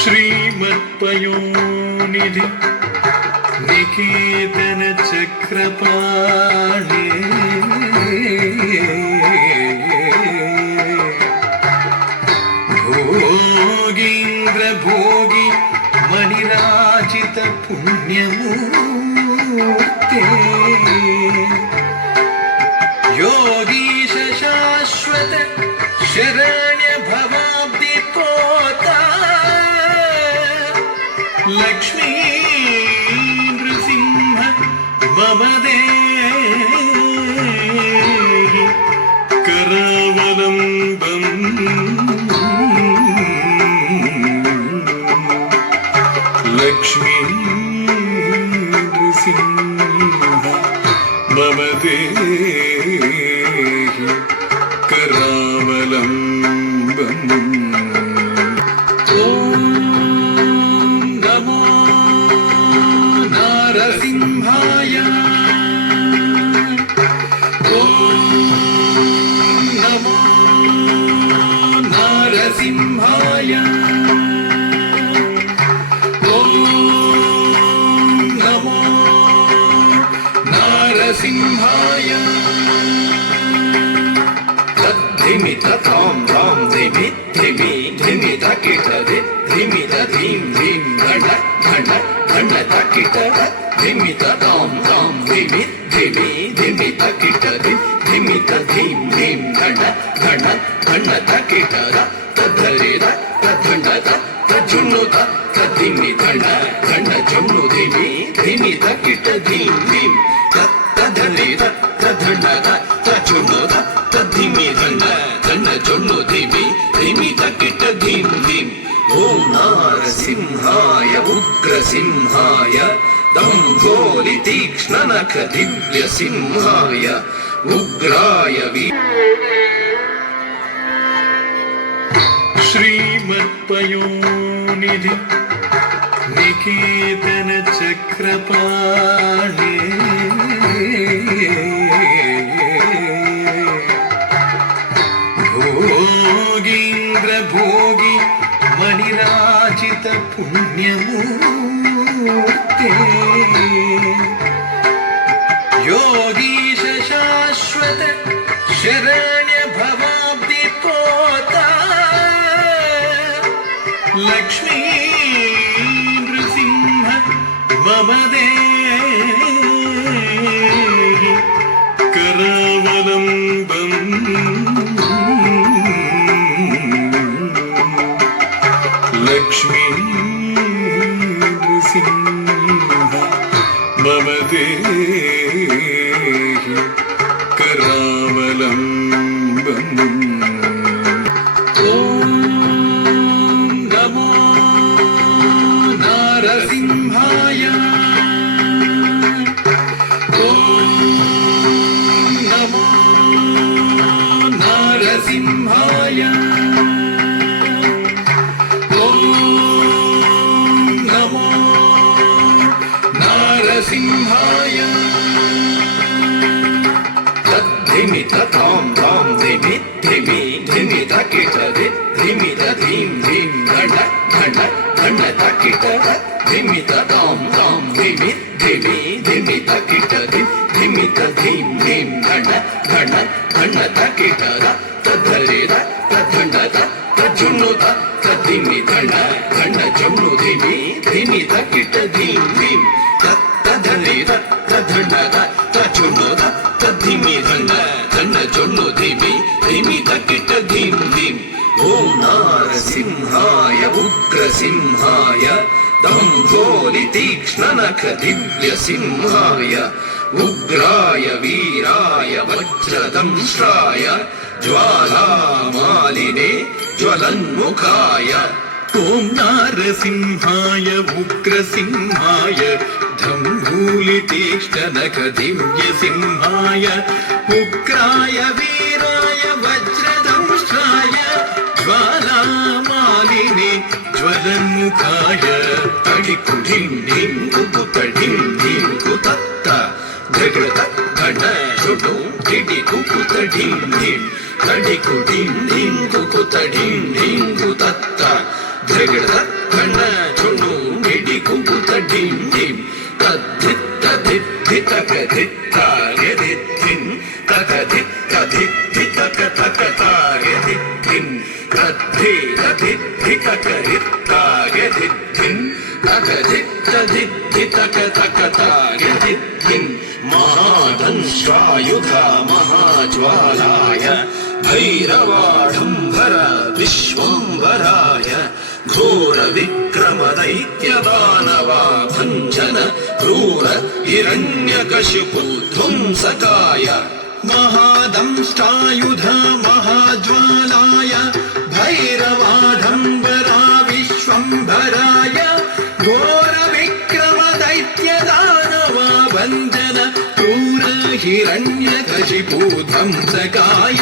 श्रीमत्पयोनिधि निकेतन चक्रपाणे भोगीन्द्र भोगी मणिराजित पुण्यमूर्ते योगीश शाश्वत शरण्य भवाब्दि पोता लक्ष्मी नृसिंह मम देहि करावलम्बम् लक्ष्मी नृसिंह मम देहि करावलम्बम्। नरसिंहाय ॐ नमो नरसिंहाय ॐ नमो नरसिंहाय तद्धिमि ततां तां धिमि धिमि धिमि तकिट धिमि धीं धीं घट घट घट तकिट धिमि ततां तां धिमि धिमि धिमि तकिट धिमि धीं धीं घट घट घट तकिट तद्धरे तद्धण्ड तज्जुन्नु तद्धिमि धण्ड धण्ड जुन्नु धिमि धिमि तकिट धीं धीं तद्धरे तद्धण्ड तज्जुन्नु तद्धिमि धण्ड धण्ड जुन्नु धिमि धिमि तकिट धीं धीं। ओम नारसिंहाय उग्रसिंहाय दम्भोलि तीक्ष्णनख दिव्यसिंहाय उग्राय श्रीमत्पयोनिधि निकेतन चक्रपाणे भोगीन्द्र भोगी मणिराजित पुण्यमूर्ते योगीश शाश्वत शरण्य भवाब्दि पोता लक्ष्मी नृसिंह मम देहि करावलम्बम् लक्ष्मी नृसिंह मम देहि करावलम्बम्। ॐ नमो नरसिंहाय ॐ नमो नरसिंहाय नरसिंहाय तद्धिमि ततां तां धिमि धिमि धिमि तकिट धिमि धीं धीं घट घट घट तकिट धिमि ततां तां धिमि धिमि धिमि तकिट धिमि धीं धीं घट घट घट तकिट तद्धरे तद्धण्ड तज्जुन्नु तद्धिमि धण्ड धण्ड जुन्नु धिमि धिमि तकिट धीं धीं तद्धरे तद्धण्ड तज्जुन्नु तद्धिमि धण्ड धण्ड जुन्नु धिमि धिमि तकिट धीं धीं। ओम नारसिंहाय उग्रसिंहाय दम्भोलि तीक्ष्णनख दिव्यसिंहाय उग्राय वीराय वज्रदंष्ट्राय ज्वालामालिने ज्वलन्मुखाय ओम नारसिंहाय उग्रसिंहाय दम्भोलि तीक्ष्णनख दिव्यसिंहाय उग्राय वीराय वज्रदंष्ट्राय ज्वालामालिने ज्वलन्मुखाय तडिकुडिं ढिं कुकुतडिं ढिं कुतत्त धृगत घट शुटु ढिडि कुकुतडिं ढिं तडिकुडिं ढिं कुकुतडिं ढिं कुतत्त धृगत क्राद्धेरधिद्धिककरित्तायधिद्धिन् तकधित्तधिद्धितकतकतायधिद्धिन् महादंष्ट्रायुधा महाज्वालाय भैरवाढम्बर विश्वम्भराय घोर विक्रम दैत्यदानवा भञ्जन क्रूर हिरण्यकशिपु ध्वंसकाय महादंष्टायुध महाज्वालाय भैरवाढम्बरा विश्वम्भराय घोर विक्रम दैत्यदानवा भञ्जन क्रूर हिरण्यकशिपु ध्वंसकाय